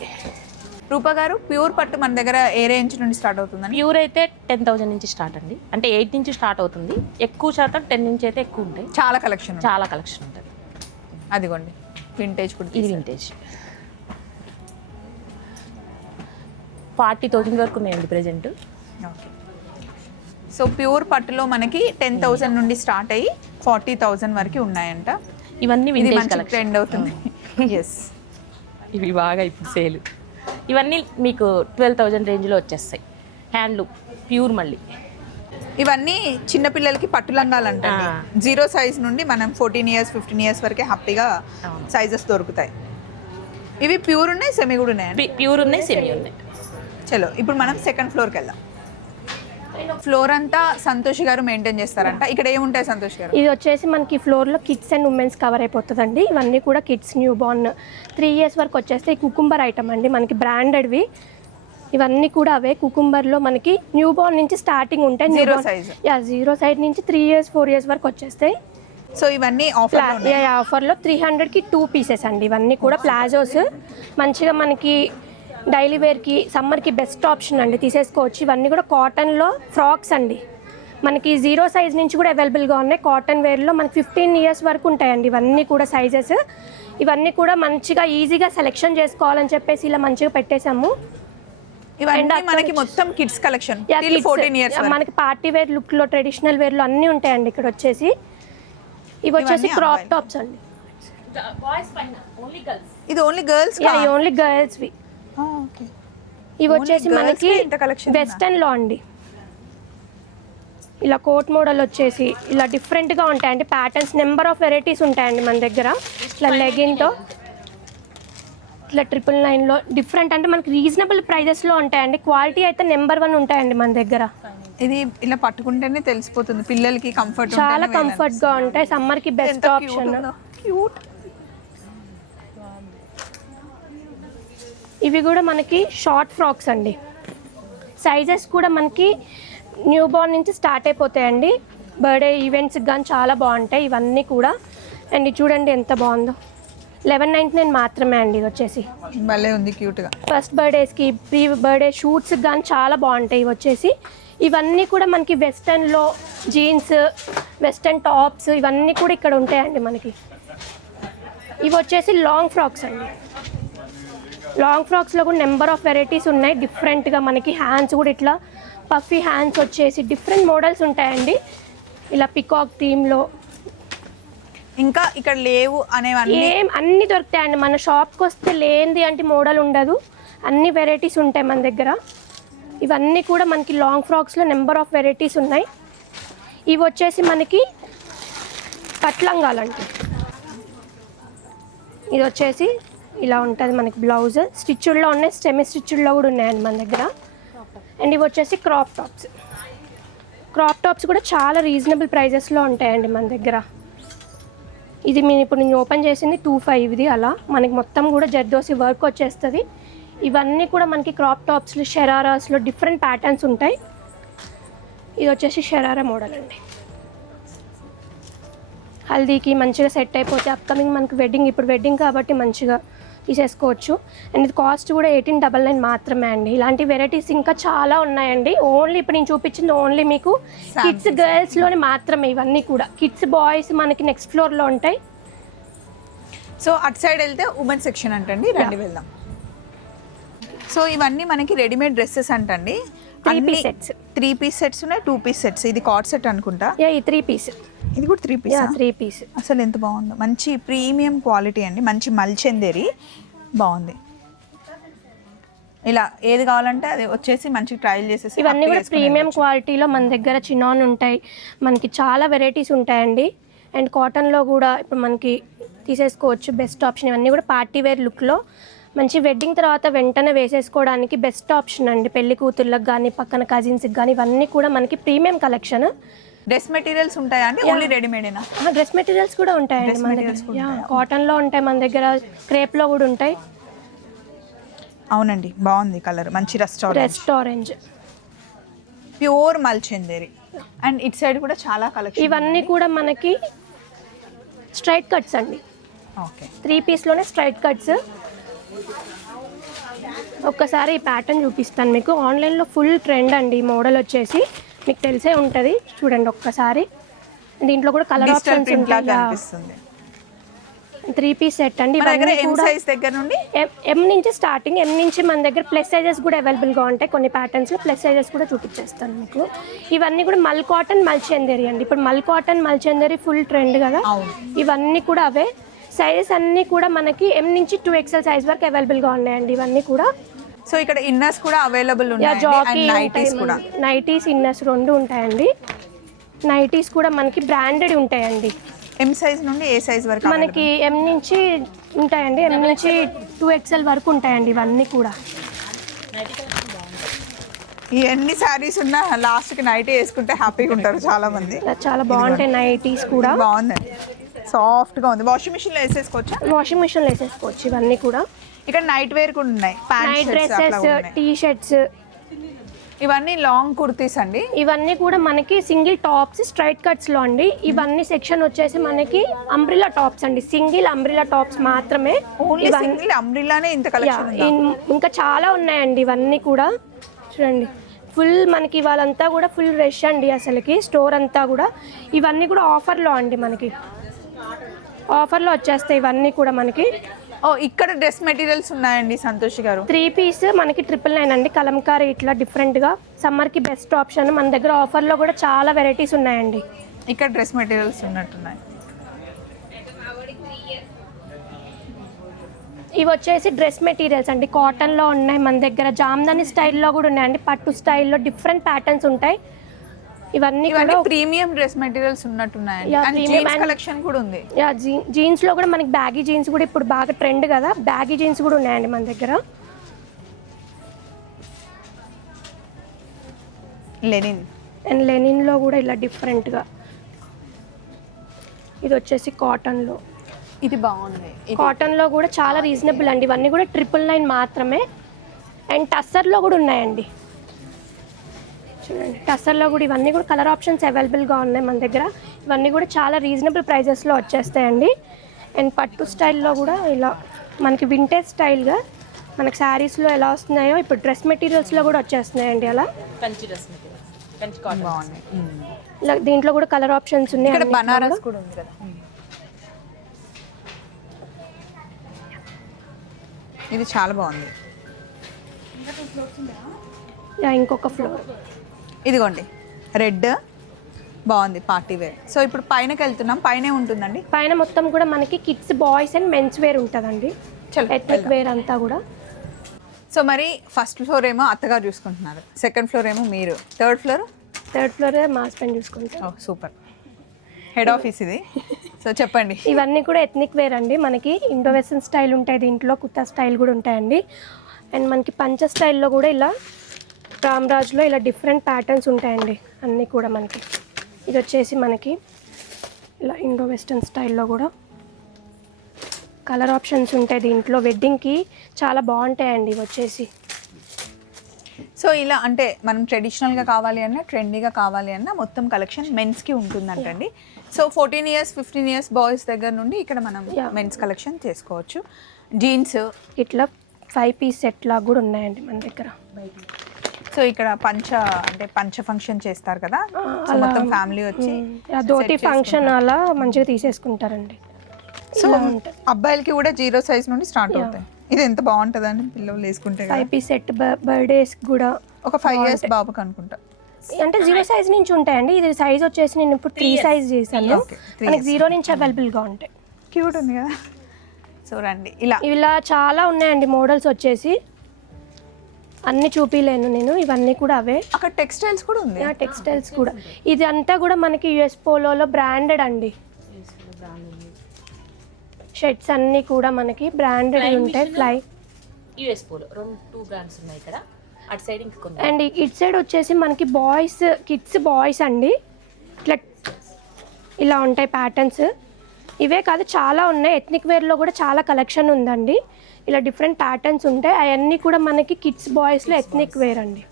రూపా గారు, ప్యూర్ పట్టు మన దగ్గర ఏ రేంజ్ నుండి స్టార్ట్ అవుతుందని? ప్యూర్ అయితే 10,000 నుంచి స్టార్ట్ అండి. అంటే 8 నుంచి స్టార్ట్ అవుతుంది. ఎక్కువ శాతం 10 నుంచి అయితే ఎక్కువ ఉంటాయి. చాలా కలెక్షన్. చాలా కలెక్షన్ ఉంటుంది. అదిగోండి, వింటేజ్ కూడా. ఇది వింటేజ్ 40,000 వరకు ఉన్నాయండి ప్రెజెంట్. ఓకే. సో ప్యూర్ పట్టులో మనకి 10,000 నుండి స్టార్ట్ అయ్యి 40,000 వరకు ఉన్నాయంట. ఇవన్నీ ఇది వింటేజ్ మంచి కలెక్షన్. ట్రెండ్ అవుతుంది. ఎస్, ఇవి బాగా ఇప్పుడు సేల్. ఇవన్నీ మీకు 12,000 రేంజ్లో వచ్చేస్తాయి. Handloom pure. మళ్ళీ ఇవన్నీ చిన్నపిల్లలకి పట్టు లంగాలంటండి. 0 సైజ్ నుండి మనం 14 ఇయర్స్ 15 ఇయర్స్ వరకే హ్యాపీగా సైజెస్ దొరుకుతాయి. ఇవి ప్యూర్ ఉన్నాయి, సెమీ కూడా ఉన్నాయండి. ప్యూర్ ఉన్నాయి, సెమీ ఉన్నాయి. చలో ఇప్పుడు మనం సెకండ్ ఫ్లోర్కి వెళ్దాం. పైన ఫ్లోర్ అంతా సంతోష్ గారు మెయింటైన్ చేస్తారంట. ఇక్కడ ఏముంటాయి సంతోష్ గారు? ఇది వచ్చేసి మనకి ఫ్లోర్లో కిడ్స్ అండ్ ఉమెన్స్ కవర్ అయిపోతుందండి. ఇవన్నీ కూడా కిడ్స్ న్యూ బార్న్ 3 years వరకు వచ్చేస్తే కుకుంబర్ ఐటమ్ అండి, మనకి బ్రాండెడ్వి. ఇవన్నీ కూడా అవే కుకుంబర్లో మనకి న్యూ బార్న్ నుంచి స్టార్టింగ్ ఉంటాయి. 0 size. 0 సైజ్ నుంచి 3 years 4 years వరకు వచ్చేస్తాయి. సో ఇవన్నీ ఆఫర్లో 300కి 2 pieces అండి. ఇవన్నీ కూడా ప్లాజోస్ మంచిగా మనకి డైలీ వేర్కి సమ్మర్కి బెస్ట్ ఆప్షన్ అండి, తీసేసుకోవచ్చు. ఇవన్నీ కూడా కాటన్లో ఫ్రాక్స్ అండి, మనకి 0 size నుంచి కూడా అవైలబుల్గా ఉన్నాయి. కాటన్ వేర్లో మనకి 15 years వరకు ఉంటాయండి. ఇవన్నీ కూడా సైజెస్, ఇవన్నీ కూడా మంచిగా ఈజీగా సెలెక్షన్ చేసుకోవాలని చెప్పేసి ఇలా మంచిగా పెట్టేశాము. ఇవన్నీ మనకి మొత్తం కిడ్స్ కలెక్షన్ 14 years మనకి పార్టీ వేర్ లుక్లో ట్రెడిషనల్ వేర్లో అన్నీ ఉంటాయండి. ఇక్కడ వచ్చేసి ఇవి వచ్చేసి క్రాప్ టాప్స్ అండి. ఇది ఓన్లీ గర్ల్స్ ఓన్లీ గర్ల్స్వి. ఇవి వచ్చేసి మనకి వెస్టర్న్లో అండి, ఇలా కోట్ మోడల్ వచ్చేసి ఇలా డిఫరెంట్గా ఉంటాయండి. ప్యాటర్న్స్ నెంబర్ ఆఫ్ వెరైటీస్ ఉంటాయండి మన దగ్గర. ఇట్లా లెగిన్తో ఇట్లా 999లో డిఫరెంట్, అంటే మనకి రీజనబుల్ ప్రైజెస్లో ఉంటాయండి. క్వాలిటీ అయితే నెంబర్ 1 ఉంటాయండి మన దగ్గర. ఇది ఇలా పట్టుకుంటేనే తెలిసిపోతుంది, పిల్లలకి కంఫర్ట్, చాలా కంఫర్ట్గా ఉంటాయి. సమ్మర్కి బెస్ట్ ఆప్షన్. క్యూట్. ఇవి కూడా మనకి షార్ట్ ఫ్రాక్స్ అండి. సైజెస్ కూడా మనకి న్యూ బార్న్ నుంచి స్టార్ట్ అయిపోతాయండి. బర్త్డే ఈవెంట్స్కి కానీ చాలా బాగుంటాయి ఇవన్నీ కూడా. అండ్ ఇది చూడండి ఎంత బాగుందో, 1199 మాత్రమే అండి. ఇది వచ్చేసి భలే ఉంది క్యూట్గా. ఫస్ట్ బర్త్డేస్కి ప్రీ బర్త్డే షూట్స్కి కానీ చాలా బాగుంటాయి ఇవి వచ్చేసి. ఇవన్నీ కూడా మనకి వెస్టర్న్లో జీన్స్, వెస్టర్న్ టాప్స్ ఇవన్నీ కూడా ఇక్కడ ఉంటాయండి మనకి. ఇవి వచ్చేసి లాంగ్ ఫ్రాక్స్ అండి. లాంగ్ ఫ్రాక్స్లో కూడా నెంబర్ ఆఫ్ వెరైటీస్ ఉన్నాయి డిఫరెంట్గా. మనకి హ్యాండ్స్ కూడా ఇట్లా పఫీ హ్యాండ్స్ వచ్చేసి డిఫరెంట్ మోడల్స్ ఉంటాయండి. ఇలా పికాక్ థీమ్లో ఇంకా ఇక్కడ లేవు అనేవన్నీ అన్నీ దొరుకుతాయండి. మన షాప్కి వస్తే లేనిది అంటే మోడల్ ఉండదు, అన్ని వెరైటీస్ ఉంటాయి మన దగ్గర. ఇవన్నీ కూడా మనకి లాంగ్ ఫ్రాక్స్లో నెంబర్ ఆఫ్ వెరైటీస్ ఉన్నాయి. ఇవి వచ్చేసి మనకి కట్లంగాలండి. ఇది వచ్చేసి ఇలా ఉంటుంది మనకి బ్లౌజ్. స్టిచ్డ్లో ఉన్నాయి, సెమీ స్టిచ్డ్లో కూడా ఉన్నాయండి మన దగ్గర. అండ్ ఇవి వచ్చేసి క్రాప్ టాప్స్. క్రాప్ టాప్స్ కూడా చాలా రీజనబుల్ ప్రైజెస్లో ఉంటాయండి మన దగ్గర. ఇది నేను ఇప్పుడు ఓపెన్ చేసింది 25 ఇది. అలా మనకి మొత్తం కూడా జర్దోసి వర్క్ వచ్చేస్తుంది. ఇవన్నీ కూడా మనకి క్రాప్ టాప్స్లో షరారాస్లో డిఫరెంట్ ప్యాటర్న్స్ ఉంటాయి. ఇది వచ్చేసి షరారా మోడల్ అండి. హల్దీకి మంచిగా సెట్ అయిపోతే అప్కమింగ్ మనకి వెడ్డింగ్, ఇప్పుడు వెడ్డింగ్ కాబట్టి మంచిగా తీసేసుకోవచ్చు. అండ్ ఇది కాస్ట్ కూడా 1899 మాత్రమే అండి. ఇలాంటి వెరైటీస్ ఇంకా చాలా ఉన్నాయండి. ఓన్లీ ఇప్పుడు నేను చూపించింది ఓన్లీ మీకు కిడ్స్ గర్ల్స్లోనే మాత్రమే. ఇవన్నీ కూడా కిడ్స్ బాయ్స్ మనకి నెక్స్ట్ ఫ్లోర్లో ఉంటాయి. సో అటు సైడ్ వెళ్తే ఉమెన్ సెక్షన్ అంటండి, రండి వెళ్దాం. సో ఇవన్నీ మనకి రెడీమేడ్ డ్రెస్సెస్ అంటండి. 3 piece sets. 3 piece sets ఉన్నాయి, 2 piece sets. ఇది కార్డ్ సెట్ అనుకుంటా. ఈ 3 piece. ఇది కూడా 3 piece. 3 piece. అసలు ఎంత బాగుందో, మంచి ప్రీమియం క్వాలిటీ అండి, మంచి మల్చెందేరి బాగుంది. ఇలా ఏది కావాలంటే అది వచ్చేసి మంచి ట్రయల్ చేసేసి. ఇవన్నీ కూడా ప్రీమియం క్వాలిటీలో మన దగ్గర చినాన్ ఉంటాయి. మనకి చాలా వెరైటీస్ ఉంటాయండి. అండ్ కాటన్లో కూడా ఇప్పుడు మనకి తీసేసుకోవచ్చు, బెస్ట్ ఆప్షన్. ఇవన్నీ కూడా పార్టీ వేర్ లుక్లో మంచి వెడ్డింగ్ తర్వాత వెంటనే వేసేసుకోవడానికి బెస్ట్ ఆప్షన్ అండి. పెళ్లి కూతుర్లకు కానీ పక్కన కజిన్స్కి కానీ ఇవన్నీ కూడా మనకి ప్రీమియం కలెక్షన్. డ్రెస్ మెటీరియల్స్ ఉంటాయా అండి? ఓన్లీ రెడీమేడేనా? డ్రెస్ మెటీరియల్స్ కూడా ఉంటాయండి మన దగ్గర. కాటన్లో ఉంటాయి మన దగ్గర, క్రేప్లో కూడా ఉంటాయి. అవునండి, బాగుంది కలర్, మంచి రెస్ట్ ఆరెంజ్ ప్యూర్ మల్చెందేరి. అండ్ ఇట్ సైడ్ కూడా చాలా కలెక్షన్. ఇవన్నీ కూడా మనకి స్ట్రైట్ కట్స్ అండి. ఓకే, 3 pieceలోనే స్ట్రైట్ కట్స్. ఒక్కసారి ఈ ప్యాటర్న్ చూపిస్తాను మీకు. ఆన్లైన్లో ఫుల్ ట్రెండ్ అండి ఈ మోడల్ వచ్చేసి, మీకు తెలిసే ఉంటుంది. చూడండి ఒక్కసారి, దీంట్లో కూడా కలర్ ఆప్షన్స్ ఉంటాయి. 3 piece సెట్ అండి. ఎం నుంచి స్టార్టింగ్, ఎం నుంచి మన దగ్గర ప్లస్ సైజెస్ కూడా అవైలబుల్గా ఉంటాయి. కొన్ని ప్యాటర్న్స్లో ప్లస్ సైజెస్ కూడా చూపించేస్తాను మీకు. ఇవన్నీ కూడా మల్ కాటన్ మల్చెందేరి అండి. ఇప్పుడు మల్ కాటన్ మల్చెందేరి ఫుల్ ట్రెండ్ కదా, ఇవన్నీ కూడా అవే. సైజెస్ అన్నీ కూడా మనకి ఎం నుంచి 2XL సైజ్ వరకు అవైలబుల్గా ఉన్నాయండి ఇవన్నీ కూడా. సో ఇక్కడ ఇన్నర్స్ కూడా అవైలబుల్ ఉన్నాయి, నైటీస్ ఇన్నర్స్ 2 ఉంటాయండి. నైటీస్ కూడా మనకి బ్రాండెడ్ ఉంటాయండి. ఎం సైజ్ నుండి ఏ సైజ్ వరకు మనకి ఎం నుంచి ఉంటాయండి, ఎం నుంచి 2XL వరకు ఉంటాయండి ఇవన్నీ కూడా. ఈ ఎన్ని శారీస్ ఉన్నా లాస్ట్కి నైట్ వేసుకుంటే హ్యాపీగా ఉంటారు చాలా మంది. ఇలా చాలా బాగుంటాయి నైటీస్ కూడా. బాగుందండి, సాఫ్ట్గా ఉంది. వాషింగ్ మిషన్లో వేసేసుకోవచ్చా? వాషింగ్ మిషన్లో వేసేసుకోవచ్చు ఇవన్నీ కూడా. ఇక్కడ నైట్ వేర్ కూడా ఉన్నాయి, నైట్ డ్రెస్సెస్, టీ షర్ట్స్, ఇవన్నీ లాంగ్ కుర్తీస్ అండి. ఇవన్నీ కూడా మనకి సింగిల్ టాప్స్ స్ట్రైట్ కట్స్లో అండి. ఇవన్నీ సెక్షన్ వచ్చేసి మనకి అంబ్రిల్లా టాప్స్ అండి, సింగిల్ అంబ్రిల్లా టాప్స్ మాత్రమే. ఓన్లీ సింగిల్ అంబ్రిల్లానే ఇంత కలెక్షన్ ఉందా? ఇంకా చాలా ఉన్నాయండి ఇవన్నీ కూడా. చూడండి ఫుల్ మనకి ఇవాళంతా కూడా ఫుల్ రష్ అండి అసలుకి స్టోర్ అంతా కూడా. ఇవన్నీ కూడా ఆఫర్లో అండి, మనకి ఆఫర్లో వచ్చేస్తాయి ఇవన్నీ కూడా మనకి. ఓ ఇక్కడ డ్రెస్ మెటీరియల్స్ ఉన్నాయండి సంతోష్ గారు. 3 పీస్ మనకి 999 అండి, కలంకారీ ఇట్లా డిఫరెంట్గా. సమ్మర్కి బెస్ట్ ఆప్షన్. మన దగ్గర ఆఫర్లో కూడా చాలా వెరైటీస్ ఉన్నాయండి. ఇక్కడ డ్రెస్ మెటీరియల్స్ ఉన్నట్టున్నాయి. ఇవి వచ్చేసి డ్రెస్ మెటీరియల్స్ అండి, కాటన్లో ఉన్నాయి మన దగ్గర. జామ్దాని స్టైల్లో కూడా ఉన్నాయండి, పట్టు స్టైల్లో డిఫరెంట్ ప్యాటర్న్స్ ఉంటాయి. ఇవన్నీ కూడా ప్రీమియం డ్రెస్ మెటీరియల్స్ ఉన్నట్టున్నాయండి. అండ్ జీన్స్ కలెక్షన్ కూడా ఉంది. జీన్స్ లో కూడా మనకి బ్యాగీ జీన్స్ కూడా ఇప్పుడు బాగా ట్రెండ్ కదా, బ్యాగీ జీన్స్ కూడా ఉన్నాయండి మన దగ్గర. లెనిన్ అండ్ లెనిన్ లో కూడా ఇలా డిఫరెంట్ గా. ఇది వచ్చేసి కాటన్ లో. ఇది బాగుంది. కాటన్ లో కూడా చాలా రీజనబుల్ అండి. ఇవన్నీ కూడా 999 మాత్రమే. అండ్ టస్సర్ లో కూడా ఉన్నాయండి. చూడండి టస్సర్లో కూడా ఇవన్నీ కూడా కలర్ ఆప్షన్స్ అవైలబుల్గా ఉన్నాయి మన దగ్గర. ఇవన్నీ కూడా చాలా రీజనబుల్ ప్రైజెస్లో వచ్చేస్తాయండి. అండ్ పట్టు స్టైల్లో కూడా ఇలా మనకి వింటేజ్ స్టైల్గా మనకి శారీస్లో ఎలా వస్తున్నాయో ఇప్పుడు డ్రెస్ మెటీరియల్స్లో కూడా వచ్చేస్తున్నాయండి. అలా Kanchi dress materials, Kanchi cotton బాగుంది. ఇలా దీంట్లో కూడా కలర్ ఆప్షన్స్ ఉన్నాయి. ఇక్కడ బనారస్ కూడా ఉంది కదా. ఇది చాలా బాగుంది. ఇంకొక ఫ్లోర్ ఇదిగోండి రెడ్ బాగుంది, పార్టీ వేర్. సో ఇప్పుడు పైనకి వెళ్తున్నాం. పైనే ఉంటుందండి. పైన మొత్తం కూడా మనకి kids, boys and mens wear ఉంటుందండి, ఎథ్నిక్ వేర్ అంతా కూడా. సో మరి ఫస్ట్ ఫ్లోర్ ఏమో అత్తగారు చూసుకుంటున్నారు, సెకండ్ ఫ్లోర్ ఏమో మీరు, థర్డ్ ఫ్లోర్ మా హస్బెండ్ చూసుకుంటాం. సూపర్, హెడ్ ఆఫీస్ ఇది. సో చెప్పండి. ఇవన్నీ కూడా ఎథ్నిక్ వేర్ అండి. మనకి ఇండో వెస్టర్న్ స్టైల్ ఉంటాయి, దీంట్లో కుర్తా స్టైల్ కూడా ఉంటాయండి. అండ్ మనకి పంచ స్టైల్లో కూడా ఇలా రామ్రాజ్లో ఇలా డిఫరెంట్ ప్యాటర్న్స్ ఉంటాయండి అన్నీ కూడా మనకి. ఇది వచ్చేసి మనకి ఇలా ఇండో వెస్టర్న్ స్టైల్లో కూడా కలర్ ఆప్షన్స్ ఉంటాయి దీంట్లో. వెడ్డింగ్కి చాలా బాగుంటాయండి ఇవి వచ్చేసి. సో ఇలా అంటే మనం ట్రెడిషనల్గా కావాలి అన్నా, ట్రెండీగా కావాలి అన్నా మొత్తం కలెక్షన్ మెన్స్కి ఉంటుందంటండి. సో 14 years 15 years బాయ్స్ దగ్గర నుండి ఇక్కడ మనం మెన్స్ కలెక్షన్ చేసుకోవచ్చు. జీన్స్ ఇట్లా 5 piece సెట్ లాగా కూడా ఉన్నాయండి మన దగ్గర. సో ఇక్కడ పంచ ఫంక్షన్ చేస్తారు కదా, సో మొత్తం ఫ్యామిలీ వచ్చి ధోతి ఫంక్షన్ అలా మంచిగా తీసేసుకుంటారండి. సో అబ్బాయిలకి కూడా 0 size నుండి స్టార్ట్ అవుతాయి. ఇది ఎంత బాగుంటుందండి పిల్లలు వేసుకుంటే. 5 piece సెట్ బర్త్డేస్ కూడా. ఒక 5 years బాబుకి అనుకుంటా. అంటే 0 size నుంచి ఉంటాయండి. ఇది సైజ్ వచ్చేసి నేను ఇప్పుడు 3 size చేశాను. మనకి 0 నుంచి అవైలబుల్గా ఉంటాయి. క్యూట్ ఉంది కదా. సో రండి ఇలా చాలా ఉన్నాయండి మోడల్స్ వచ్చేసి. అన్ని చూపిలేను నేను, ఇవన్నీ కూడా అవే. అక్కడ టెక్స్టైల్స్ కూడా ఉంది. టెక్స్టైల్స్ కూడా. ఇది అంతా కూడా మనకి యుఎస్ పోలోలో బ్రాండెడ్ అండి. షర్ట్స్ అన్నీ కూడా మనకి బ్రాండెడ్ ఉంటాయి. ఫ్లై యుఎస్ పోలో 2 బ్రాండ్స్ ఉన్నాయి ఇక్కడ. అటు సైడ్ ఇంకొక. అండ్ ఇటు సైడ్ వచ్చేసి మనకి బాయ్స్, కిడ్స్ బాయ్స్ అండి. ఇట్లా ఇలా ఉంటాయి ప్యాటర్న్స్. ఇవే కాదు చాలా ఉన్నాయి. ఎథ్నిక్ వేర్లో కూడా చాలా కలెక్షన్ ఉందండి. ఇలా డిఫరెంట్ ప్యాటర్న్స్ ఉంటాయి. అవన్నీ కూడా మనకి కిడ్స్ బాయ్స్లో ఎథ్నిక్ వేర్ అండి.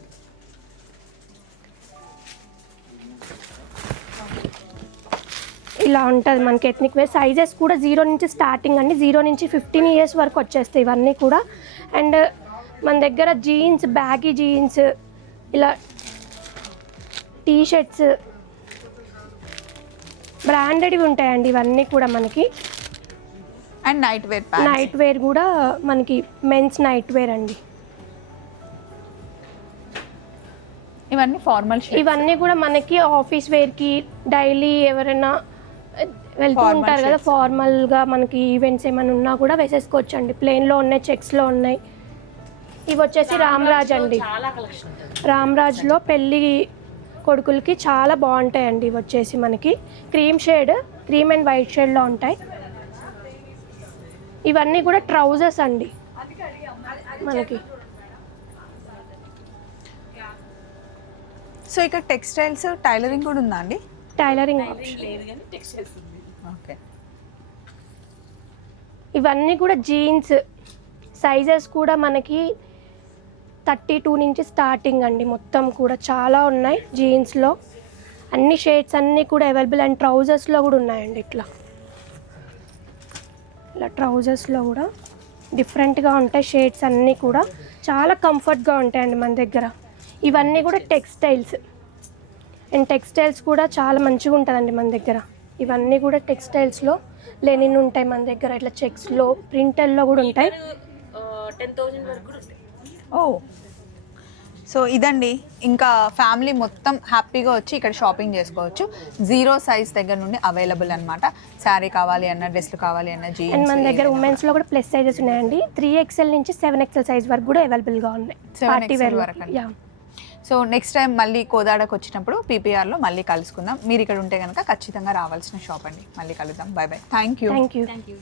ఇలా ఉంటుంది మనకి ఎథ్నిక్ వేర్. సైజెస్ కూడా 0 నుంచి స్టార్టింగ్ అండి. 0 నుంచి 15 years వరకు వచ్చేస్తాయి ఇవన్నీ కూడా. అండ్ మన దగ్గర జీన్స్, బ్యాగీ జీన్స్, ఇలా టీ షర్ట్స్ బ్రాండెడ్వి ఉంటాయండి ఇవన్నీ కూడా మనకి. అండ్ నైట్ వేర్ కూడా మనకి మెన్స్ నైట్ వేర్ అండి. ఇవన్నీ ఫార్మల్. ఇవన్నీ కూడా మనకి ఆఫీస్ వేర్కి, డైలీ ఎవరైనా వెళ్తూ ఉంటారు కదా ఫార్మల్గా, మనకి ఈవెంట్స్ ఏమైనా ఉన్నా కూడా వేసేసుకోవచ్చు అండి. ప్లెయిన్లో ఉన్నాయి, చెక్స్లో ఉన్నాయి. ఇవి వచ్చేసి రామ్రాజ్ అండి. రామ్రాజ్లో పెళ్ళి కొడుకులకి చాలా బాగుంటాయండి. ఇవి వచ్చేసి మనకి క్రీమ్ అండ్ వైట్ షేడ్లో ఉంటాయి. ఇవన్నీ కూడా ట్రౌజర్స్ అండి మనకి. సో ఇక్కడ టెక్స్టైల్స్ టైలరింగ్ కూడా ఉందా అండి? Tailoring okay. ఇవన్నీ కూడా జీన్స్ సైజెస్ కూడా మనకి 32 నుంచి స్టార్టింగ్ అండి. మొత్తం కూడా చాలా ఉన్నాయి జీన్స్లో, అన్ని షేడ్స్ అన్నీ కూడా అవైలబుల్. అండ్ ట్రౌజర్స్లో కూడా ఉన్నాయండి. ఇలా ట్రౌజర్స్లో కూడా డిఫరెంట్గా ఉంటాయి షేడ్స్ అన్నీ కూడా, చాలా కంఫర్ట్గా ఉంటాయండి మన దగ్గర. ఇవన్నీ కూడా టెక్స్టైల్స్, అండ్ టెక్స్టైల్స్ కూడా చాలా మంచిగా ఉంటుందండి మన దగ్గర. ఇవన్నీ కూడా టెక్స్టైల్స్లో లెనిన్ ఉంటాయి మన దగ్గర, ఇట్లా చెక్స్లో ప్రింటర్లో కూడా ఉంటాయి. 10,000 వరకు కూడా ఉంటాయి. ఓ, సో ఇదండి. ఇంకా ఫ్యామిలీ మొత్తం హ్యాపీగా వచ్చి ఇక్కడ షాపింగ్ చేసుకోవచ్చు. 0 సైజ్ దగ్గర నుండి అవైలబుల్ అనమాట. శారీ కావాలి అన్న, డ్రెస్లు కావాలి అన్న, అండ్ జీన్స్. మన దగ్గర ఉమెన్స్లో కూడా ప్లస్ సైజెస్ ఉన్నాయండి. 3XL నుంచి 7XL సైజ్ వరకు కూడా అవైలబుల్గా ఉన్నాయి. 7XL పార్టీ వేర్ వరకు అండి. యా. సో నెక్స్ట్ టైం మళ్ళీ కోదాడకు వచ్చినప్పుడు పీపీఆర్లో మళ్ళీ కలుసుకుందాం. మీరు ఇక్కడ ఉంటే కనుక ఖచ్చితంగా రావాల్సిన షాప్ అండి. మళ్ళీ కలుద్దాం. By by. Thank you. Thank you.